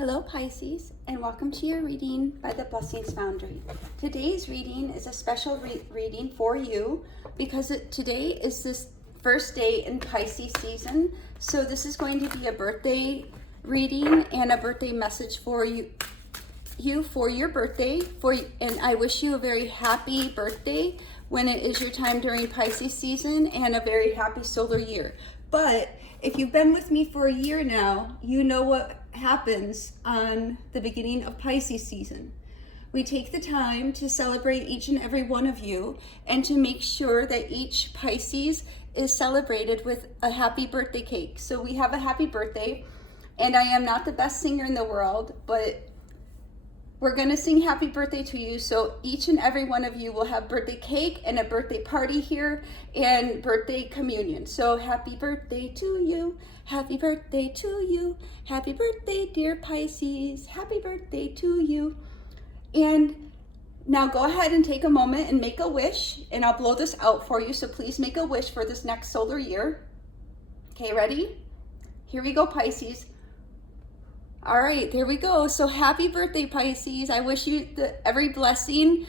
Hello Pisces, and welcome to your reading by the Blessings Foundry. Today's reading is a special reading for you because today is this first day in Pisces season. So this is going to be a birthday reading and a birthday message for you for your birthday. And I wish you a very happy birthday when it is your time during Pisces season, and a very happy solar year. But if you've been with me for a year now, you know what happens on the beginning of Pisces season. We take the time to celebrate each and every one of you and to make sure that each Pisces is celebrated with a happy birthday cake. So we have a happy birthday, and I am not the best singer in the world, but we're going to sing happy birthday to you. So each and every one of you will have birthday cake and a birthday party here and birthday communion. So happy birthday to you. Happy birthday to you. Happy birthday, dear Pisces. Happy birthday to you. And now go ahead and take a moment and make a wish, and I'll blow this out for you. So please make a wish for this next solar year. Okay, ready? Here we go, Pisces. All right, there we go. So happy birthday, Pisces. I wish you every blessings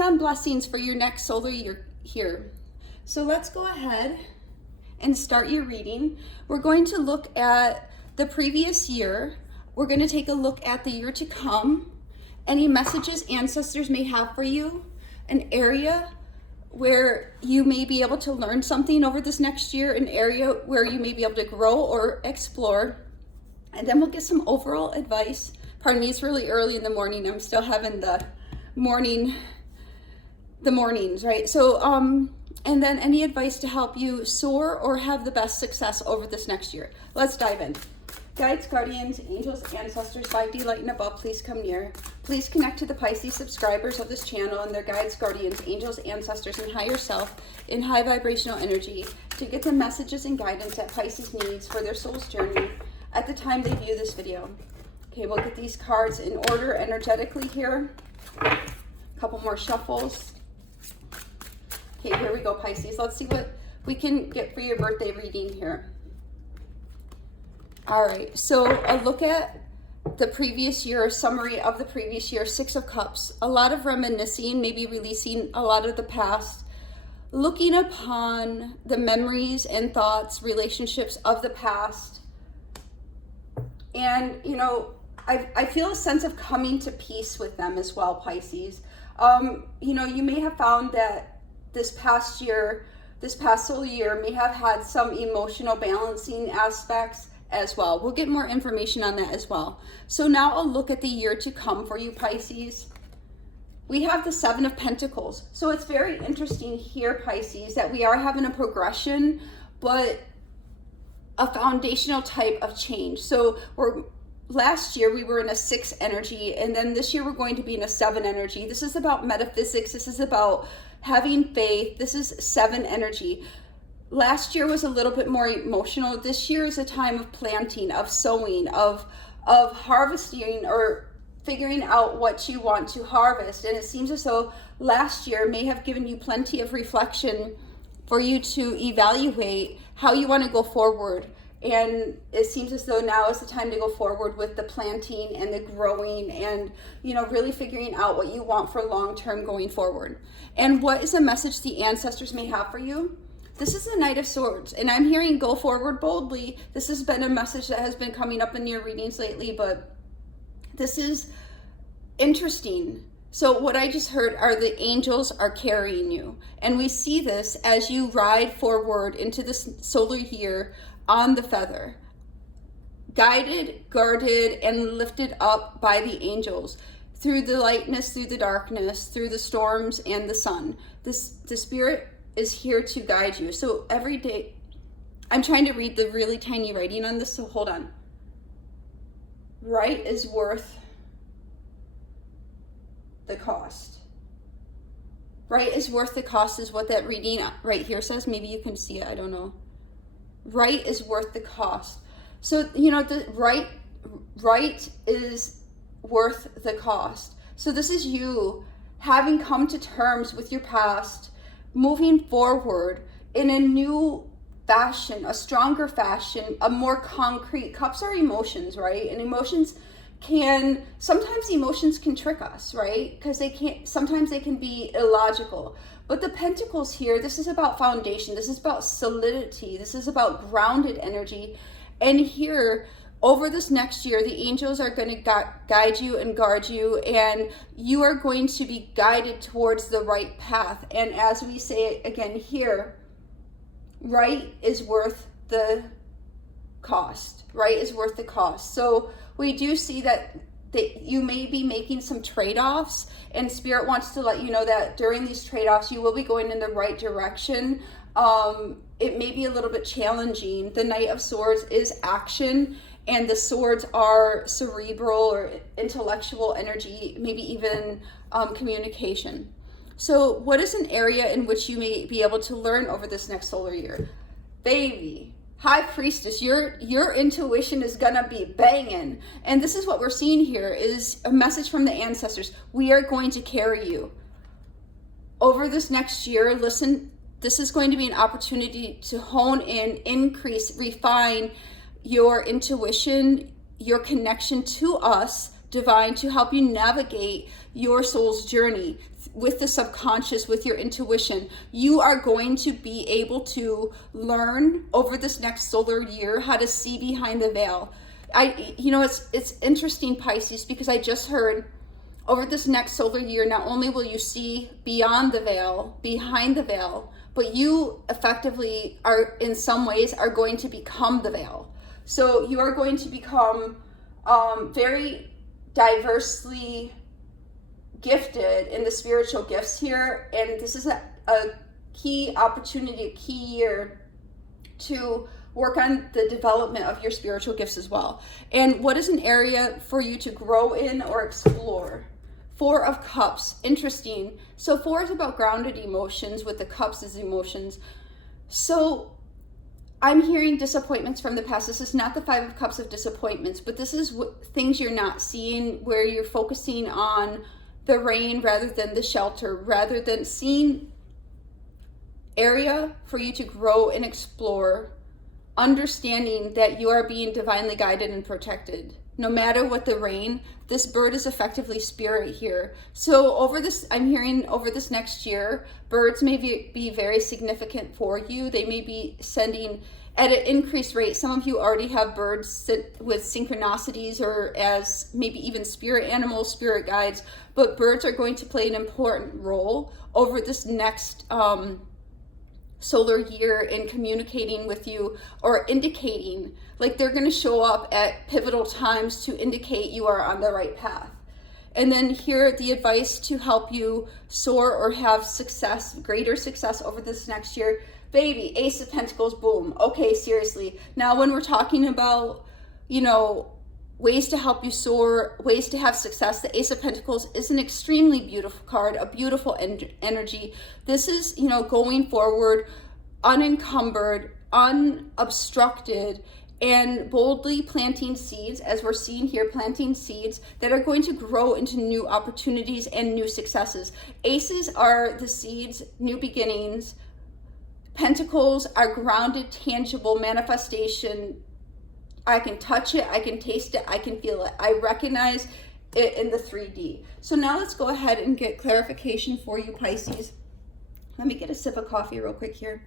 on blessings for your next solar year here. So let's go ahead and start your reading. We're going to look at the previous year. We're going to take a look at the year to come, any messages ancestors may have for you, an area where you may be able to learn something over this next year, an area where you may be able to grow or explore. And then we'll get some overall advice. Pardon me, it's really early in the morning. I'm still having the mornings, right? So, and then any advice to help you soar or have the best success over this next year. Let's dive in. Guides, guardians, angels, ancestors, 5D light and above, please come near. Please connect to the Pisces subscribers of this channel and their guides, guardians, angels, ancestors, and higher self in high vibrational energy to get the messages and guidance that Pisces needs for their soul's journey at the time they view this video. Okay, we'll get these cards in order energetically here. A couple more shuffles. Okay, here we go, Pisces. Let's see what we can get for your birthday reading here. All right, so a look at the previous year, a summary of the previous year, 6 of Cups. A lot of reminiscing, maybe releasing a lot of the past, looking upon the memories and thoughts, relationships of the past. And, you know, I feel a sense of coming to peace with them as well, Pisces. You know, you may have found that this past solar year may have had some emotional balancing aspects as well. We'll get more information on that as well. So now I'll look at the year to come for you, Pisces. We have the 7 of Pentacles. So it's very interesting here, Pisces, that we are having a progression, but a foundational type of change. So last year we were in a 6 energy, and then this year we're going to be in a 7 energy. This is about metaphysics. This is about having faith. This is 7 energy. Last year was a little bit more emotional. This year is a time of planting, of sowing, of harvesting, or figuring out what you want to harvest. And it seems as though last year may have given you plenty of reflection for you to evaluate how you want to go forward. And it seems as though now is the time to go forward with the planting and the growing and, you know, really figuring out what you want for long-term going forward. And what is a message the ancestors may have for you? This is the Knight of Swords, and I'm hearing go forward boldly. This has been a message that has been coming up in your readings lately, but this is interesting. So what I just heard are the angels are carrying you. And we see this as you ride forward into this solar year on the feather, guided, guarded, and lifted up by the angels through the lightness, through the darkness, through the storms and the sun. The Spirit is here to guide you. So every day, I'm trying to read the really tiny writing on this, so hold on. Right is worth the cost. Right is worth the cost is what that reading right here says. Maybe you can see it, I don't know. Right is worth the cost. So, you know, the right is worth the cost. So this is you having come to terms with your past, moving forward in a new fashion, a stronger fashion, a more concrete. Cups are emotions, right? And emotions sometimes emotions can trick us, right? Because sometimes they can be illogical. But the Pentacles here, this is about foundation. This is about solidity. This is about grounded energy. And here, over this next year, the angels are going to guide you and guard you, and you are going to be guided towards the right path. And as we say again here, right is worth the cost. Right is worth the cost. So we do see that you may be making some trade-offs, and Spirit wants to let you know that during these trade-offs, you will be going in the right direction. It may be a little bit challenging. The Knight of Swords is action, and the swords are cerebral or intellectual energy, maybe even communication. So what is an area in which you may be able to learn over this next solar year? Baby, High Priestess, your intuition is gonna be banging. And this is what we're seeing here, is a message from the ancestors. We are going to carry you. Over this next year, listen, this is going to be an opportunity to hone in, increase, refine your intuition, your connection to us, divine, to help you navigate your soul's journey with the subconscious, with your intuition. You are going to be able to learn over this next solar year how to see behind the veil. It's interesting, Pisces, because I just heard over this next solar year, not only will you see beyond the veil, behind the veil, but you effectively are, in some ways, are going to become the veil. So you are going to become very diversely gifted in the spiritual gifts here. And this is a key opportunity, a key year to work on the development of your spiritual gifts as well. And what is an area for you to grow in or explore? Four of Cups, interesting. So 4 is about grounded emotions, with the Cups is emotions. So I'm hearing disappointments from the past. This is not the 5 of Cups of disappointments, but this is things you're not seeing, where you're focusing on the rain rather than the shelter, rather than seeing area for you to grow and explore, understanding that you are being divinely guided and protected. No matter what the rain, this bird is effectively spirit here. So I'm hearing over this next year, birds may be very significant for you. They may be sending at an increased rate. Some of you already have birds with synchronicities or as maybe even spirit animals, spirit guides, but birds are going to play an important role over this next solar year in communicating with you, or indicating, like they're going to show up at pivotal times to indicate you are on the right path. And then here, the advice to help you soar or have success, greater success over this next year. Baby, Ace of Pentacles, boom. Okay, seriously. Now, when we're talking about, ways to help you soar, ways to have success, the Ace of Pentacles is an extremely beautiful card, a beautiful energy. This is, going forward, unencumbered, unobstructed, and boldly planting seeds, as we're seeing here, planting seeds that are going to grow into new opportunities and new successes. Aces are the seeds, new beginnings. Pentacles are grounded, tangible manifestation. I can touch it, I can taste it, I can feel it. I recognize it in the 3D. So now let's go ahead and get clarification for you, Pisces. Let me get a sip of coffee real quick here.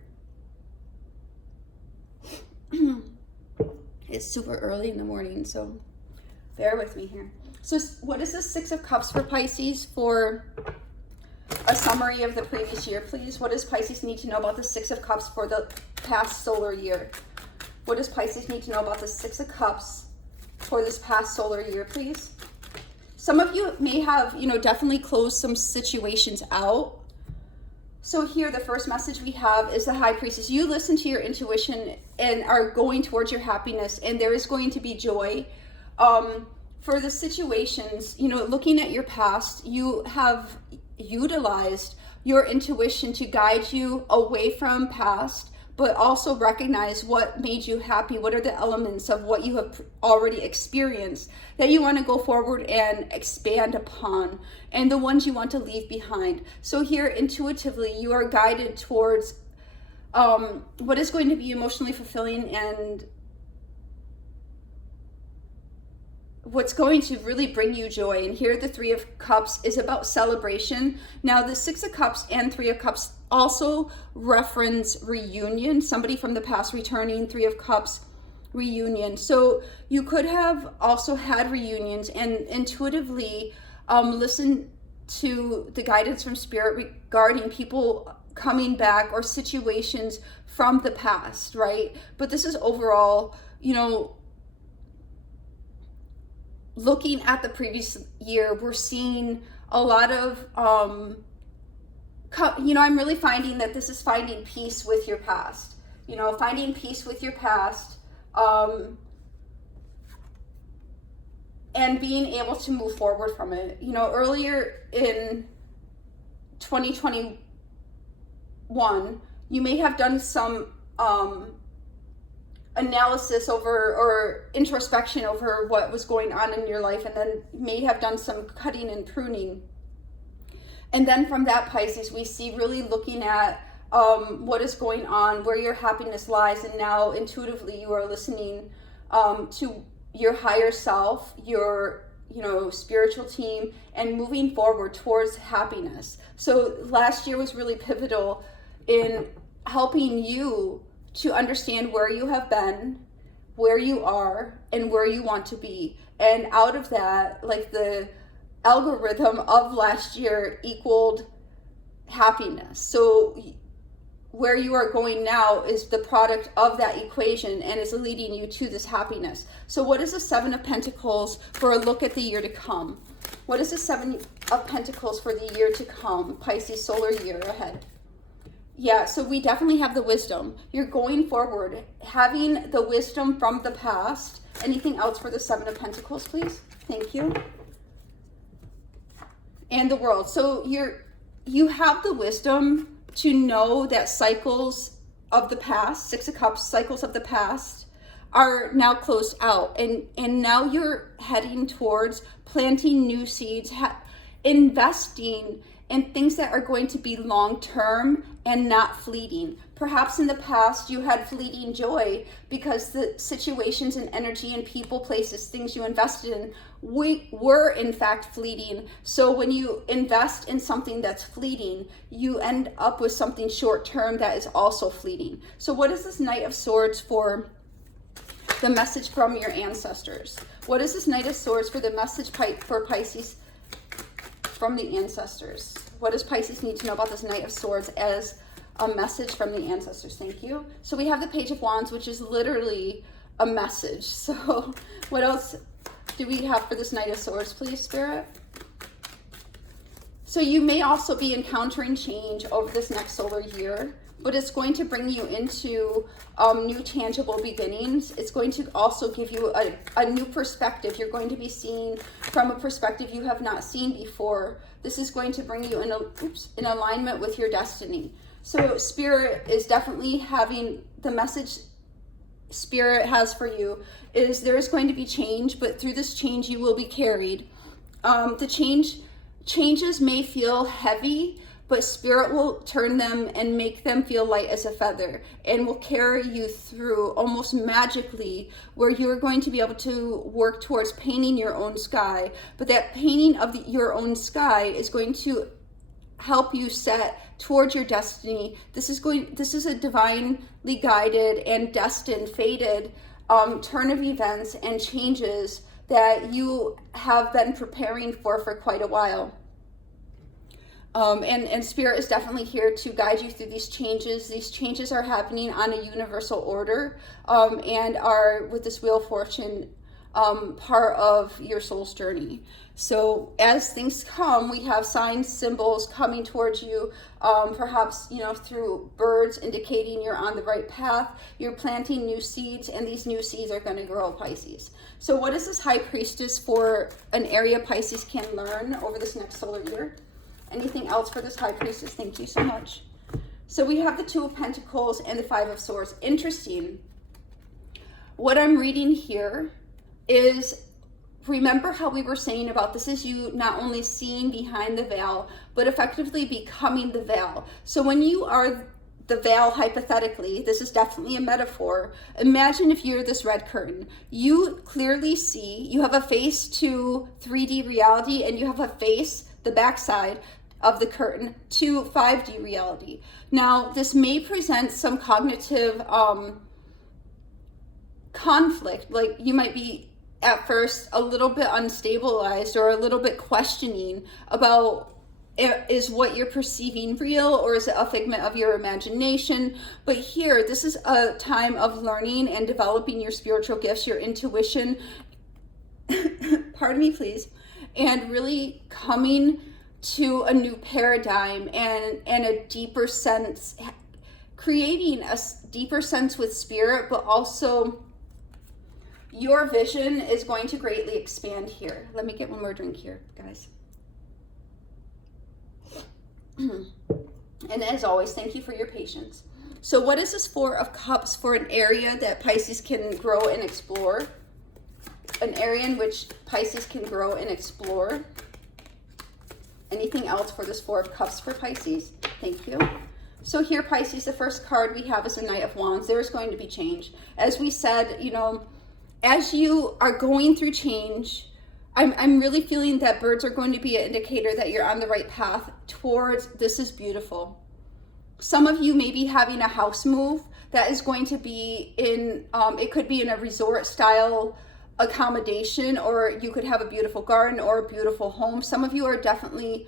It's super early in the morning, so bear with me here. So what is the 6 of Cups for Pisces? For a summary of the previous year, please. What does Pisces need to know about the 6 of Cups for the past solar year? What does Pisces need to know about the 6 of Cups for this past solar year, please? Some of you may have, definitely closed some situations out. So here, the first message we have is the High Priestess. You listen to your intuition and are going towards your happiness, and there is going to be joy. For the situations, looking at your past, you have utilized your intuition to guide you away from past, but also recognize what made you happy. What are the elements of what you have already experienced that you want to go forward and expand upon, and the ones you want to leave behind. So here, intuitively, you are guided towards what is going to be emotionally fulfilling and what's going to really bring you joy. And here the Three of Cups is about celebration. Now the Six of Cups and Three of Cups also reference reunion, somebody from the past returning. Three of Cups, reunion. So you could have also had reunions and intuitively listen to the guidance from Spirit regarding people coming back or situations from the past, right? But this is overall, you know, looking at the previous year, we're seeing a lot of, you know, I'm really finding that this is finding peace with your past, you know, finding peace with your past, and being able to move forward from it. You know, earlier in 2021, you may have done some analysis over or introspection over what was going on in your life, and then may have done some cutting and pruning. And then from that, Pisces, we see really looking at what is going on, where your happiness lies, and now intuitively you are listening to your higher self, your, you know, spiritual team, and moving forward towards happiness. So last year was really pivotal in helping you to understand where you have been, where you are, and where you want to be. And out of that, like the algorithm of last year equaled happiness. So where you are going now is the product of that equation and is leading you to this happiness. So what is the Seven of Pentacles for a look at the year to come? What is the Seven of Pentacles for the year to come, Pisces solar year ahead? Yeah, so we definitely have the wisdom. You're going forward, having the wisdom from the past. Anything else for the Seven of Pentacles, please? Thank you. And the World. So you have the wisdom to know that cycles of the past, Six of Cups, cycles of the past are now closed out. And now you're heading towards planting new seeds, investing in things that are going to be long-term and not fleeting. Perhaps in the past you had fleeting joy because the situations and energy and people, places, things you invested in were in fact fleeting. So when you invest in something that's fleeting, you end up with something short-term that is also fleeting. So what is this Knight of Swords for the message from your ancestors? What is this Knight of Swords for the message for Pisces from the ancestors? What does Pisces need to know about this Knight of Swords as a message from the ancestors? Thank you. So we have the Page of Wands, which is literally a message. So what else do we have for this Knight of Swords, please, Spirit? So you may also be encountering change over this next solar year, but it's going to bring you into new tangible beginnings. It's going to also give you a new perspective. You're going to be seeing from a perspective you have not seen before. This is going to bring you in alignment with your destiny. So Spirit is definitely having the message Spirit has for you is there's going to be change, but through this change you will be carried. The changes may feel heavy, but Spirit will turn them and make them feel light as a feather and will carry you through almost magically, where you're going to be able to work towards painting your own sky. But that painting of your own sky is going to help you set towards your destiny. This is a divinely guided and destined, fated turn of events and changes that you have been preparing for quite a while. And Spirit is definitely here to guide you through these changes. These changes are happening on a universal order, and are, with this Wheel of Fortune, part of your soul's journey. So as things come, we have signs, symbols coming towards you, perhaps, you know, through birds indicating you're on the right path. You're planting new seeds, and these new seeds are going to grow, Pisces. So what is this High Priestess for an area Pisces can learn over this next solar year? Anything else for this High Priestess? Thank you so much. So we have the Two of Pentacles and the Five of Swords. Interesting. What I'm reading here is, remember how we were saying about this is you not only seeing behind the veil, but effectively becoming the veil. So when you are the veil hypothetically, this is definitely a metaphor. Imagine if you're this red curtain. You clearly see, you have a face to 3D reality, and you have a face, the backside of the curtain, to 5D reality. Now, this may present some cognitive conflict. Like, you might be at first a little bit unstabilized or a little bit questioning about, is what you're perceiving real, or is it a figment of your imagination? But here, this is a time of learning and developing your spiritual gifts, your intuition, pardon me please, and really coming to a new paradigm and a deeper sense, creating a deeper sense with spirit, but also your vision is going to greatly expand here. Let me get one more drink here, guys. And as always, thank you for your patience. So what is this Four of Cups for an area that Pisces can grow and explore? An area in which Pisces can grow and explore. Anything else for this Four of Cups for Pisces? Thank you. So here, Pisces, the first card we have is the Knight of Wands. There's going to be change. As we said, you know, as you are going through change, I'm really feeling that birds are going to be an indicator that you're on the right path towards, this is beautiful. Some of you may be having a house move that is going to be in, it could be in a resort style accommodation, or you could have a beautiful garden or a beautiful home. Some of you are definitely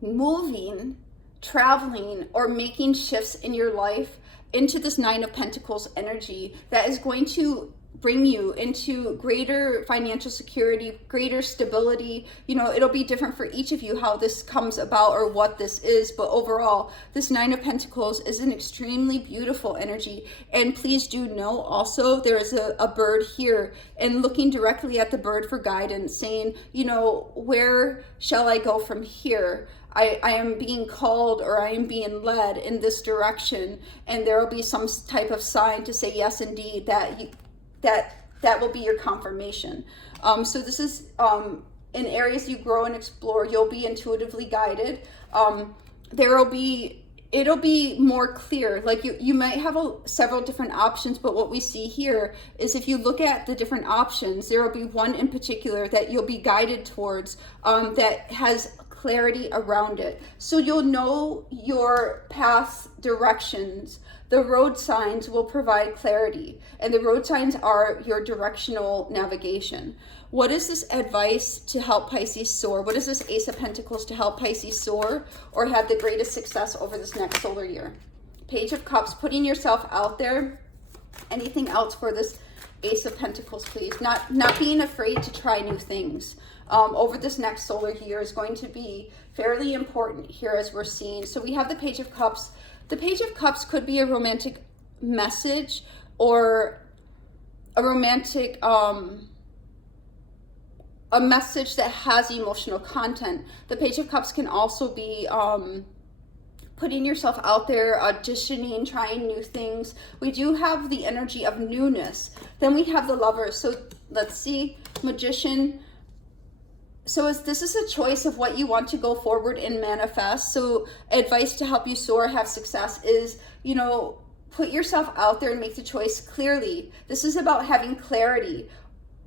moving, traveling, or making shifts in your life into this Nine of Pentacles energy that is going to bring you into greater financial security, greater stability. You know, it'll be different for each of you how this comes about or what this is, but overall, this Nine of Pentacles is an extremely beautiful energy. And please do know also, there is a bird here, and looking directly at the bird for guidance, saying, you know, where shall I go from here? I am being called, or I am being led in this direction, and there will be some type of sign to say, yes, indeed, that will be your confirmation. So this is in areas you grow and explore, you'll be intuitively guided. It'll be more clear. Like you might have several different options, but what we see here is if you look at the different options, there will be one in particular that you'll be guided towards that has clarity around it. So you'll know your path directions. The road signs will provide clarity, and the road signs are your directional navigation. What is this advice to help Pisces soar? What is this Ace of Pentacles to help Pisces soar or have the greatest success over this next solar year? Page of Cups, putting yourself out there. Anything else for this Ace of Pentacles, please? Not being afraid to try new things. Over this next solar year is going to be fairly important here, as we're seeing. So we have the Page of Cups. The Page of Cups could be a romantic message or a romantic, a message that has emotional content. The Page of Cups can also be putting yourself out there, auditioning, trying new things. We do have the energy of newness. Then we have the Lovers. So let's see, Magician. So this is a choice of what you want to go forward and manifest. So advice to help you soar, have success is, you know, put yourself out there and make the choice clearly. This is about having clarity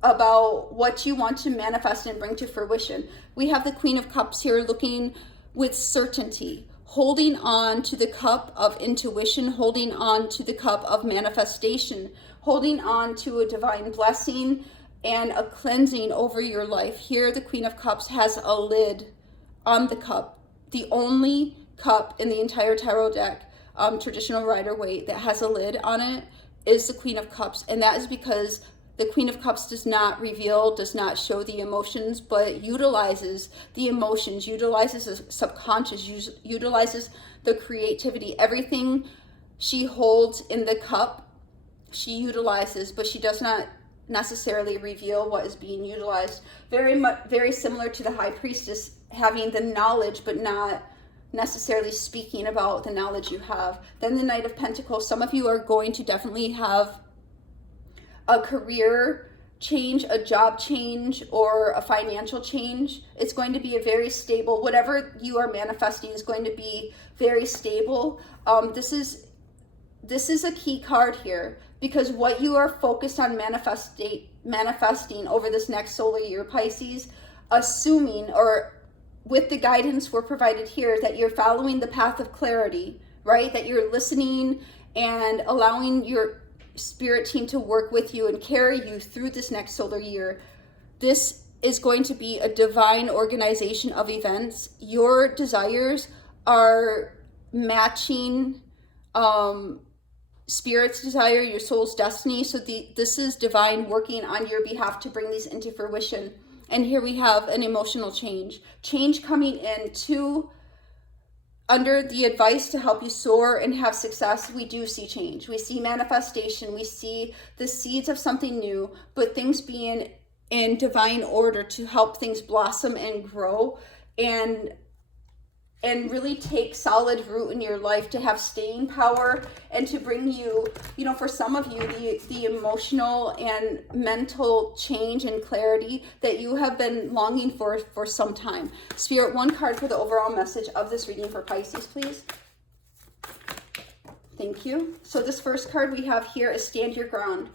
about what you want to manifest and bring to fruition. We have the Queen of Cups here looking with certainty, holding on to the cup of intuition, holding on to the cup of manifestation, holding on to a divine blessing and a cleansing over your life. Here, the Queen of Cups has a lid on the cup. The only cup in the entire tarot deck, traditional Rider-Waite, that has a lid on it is the Queen of Cups. And that is because the Queen of Cups does not reveal, does not show the emotions, but utilizes the emotions, utilizes the subconscious, utilizes the creativity. Everything she holds in the cup, she utilizes, but she does not necessarily reveal what is being utilized. Very similar to the High Priestess, having the knowledge but not necessarily speaking about the knowledge you have. Then the Knight of Pentacles. Some of you are going to definitely have a career change, a job change, or a financial change. It's going to be a very stable, whatever you are manifesting is going to be very stable. This is a key card here, because what you are focused on manifesting over this next solar year, Pisces, assuming, or with the guidance we're provided here, that you're following the path of clarity, right? That you're listening and allowing your spirit team to work with you and carry you through this next solar year. This is going to be a divine organization of events. Your desires are matching spirit's desire, your soul's destiny. So this is divine working on your behalf to bring these into fruition. And here we have an emotional change coming in to, under the advice to help you soar and have success. We do see change. We see manifestation. We see the seeds of something new, but things being in divine order to help things blossom and grow and really take solid root in your life, to have staying power, and to bring you, for some of you, the emotional and mental change and clarity that you have been longing for some time. Spirit, one card for the overall message of this reading for Pisces, please. Thank you. So this first card we have here is Stand Your Ground,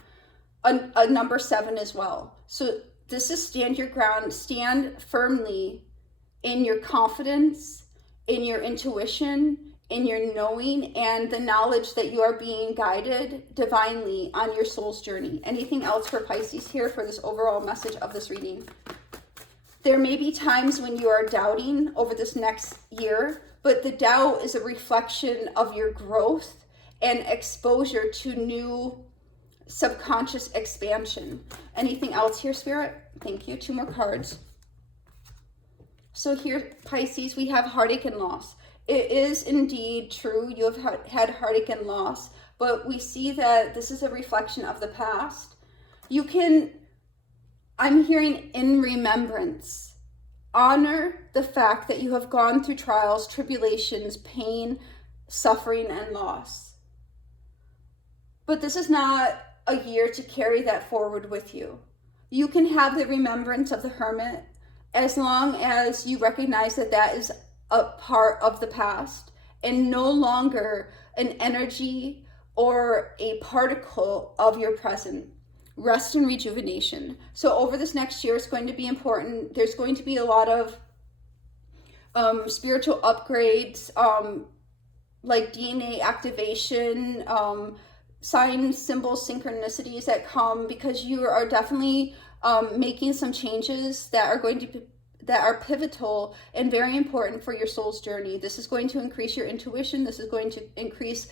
a number 7 as well. So this is stand your ground. Stand firmly in your confidence, in your intuition, in your knowing, and the knowledge that you are being guided divinely on your soul's journey. Anything else for Pisces here for this overall message of this reading? There may be times when you are doubting over this next year, but the doubt is a reflection of your growth and exposure to new subconscious expansion. Anything else here, Spirit? Thank you. 2 more cards. So here, Pisces, we have heartache and loss. It is indeed true. You have had heartache and loss, but we see that this is a reflection of the past. I'm hearing in remembrance, honor the fact that you have gone through trials, tribulations, pain, suffering, and loss. But this is not a year to carry that forward with you. You can have the remembrance of the Hermit as long as you recognize that that is a part of the past and no longer an energy or a particle of your present. Rest and rejuvenation. So over this next year, it's going to be important. There's going to be a lot of spiritual upgrades, like DNA activation, signs, symbols, synchronicities that come, because you are definitely making some changes that are pivotal and very important for your soul's journey. This is going to increase your intuition. This is going to increase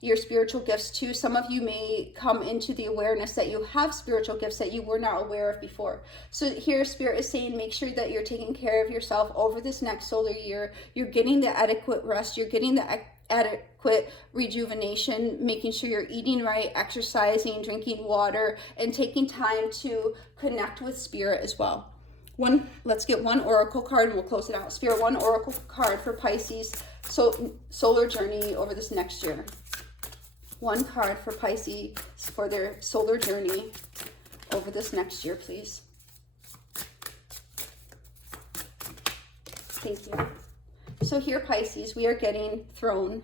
your spiritual gifts too. Some of you may come into the awareness that you have spiritual gifts that you were not aware of before. So here, Spirit is saying, make sure that you're taking care of yourself over this next solar year. You're getting the adequate rest. You're getting the adequate rejuvenation, making sure you're eating right, exercising, drinking water, and taking time to connect with Spirit as well. Let's get one oracle card and we'll close it out. Spirit, one oracle card for Pisces solar journey over this next year. One card for Pisces for their solar journey over this next year, please. Thank you. So here, Pisces, we are getting Throne.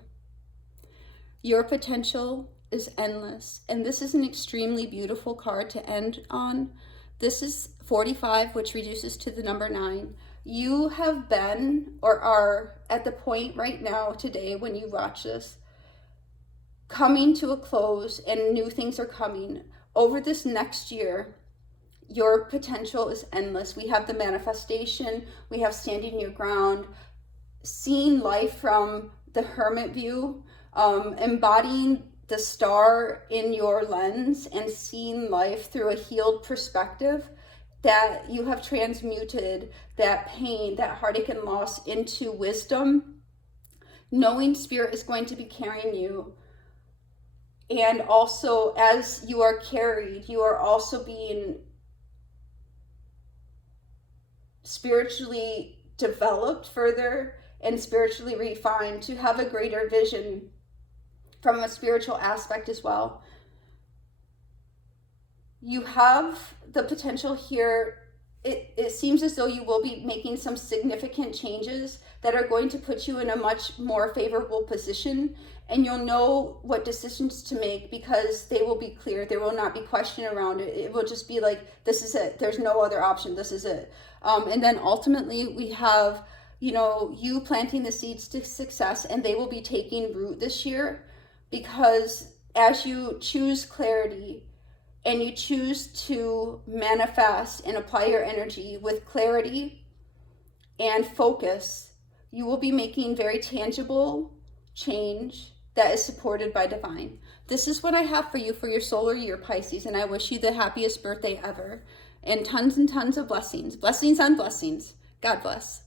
Your potential is endless, and this is an extremely beautiful card to end on. This is 45, which reduces to the number 9. You have been, or are at the point right now today when you watch this, coming to a close, and new things are coming. Over this next year, your potential is endless. We have the manifestation, we have standing your ground, seeing life from the Hermit view, embodying the star in your lens and seeing life through a healed perspective, that you have transmuted that pain, that heartache and loss into wisdom, knowing Spirit is going to be carrying you. And also, as you are carried, you are also being spiritually developed further and spiritually refined to have a greater vision from a spiritual aspect as well. You have the potential here. It seems as though you will be making some significant changes that are going to put you in a much more favorable position, and you'll know what decisions to make because they will be clear. There will not be question around it. It will just be like, this is it. There's no other option. This is it. And then ultimately we have, you planting the seeds to success, and they will be taking root this year, because as you choose clarity and you choose to manifest and apply your energy with clarity and focus, you will be making very tangible change that is supported by divine. This is what I have for you for your solar year, Pisces, and I wish you the happiest birthday ever and tons of blessings. Blessings on blessings. God bless.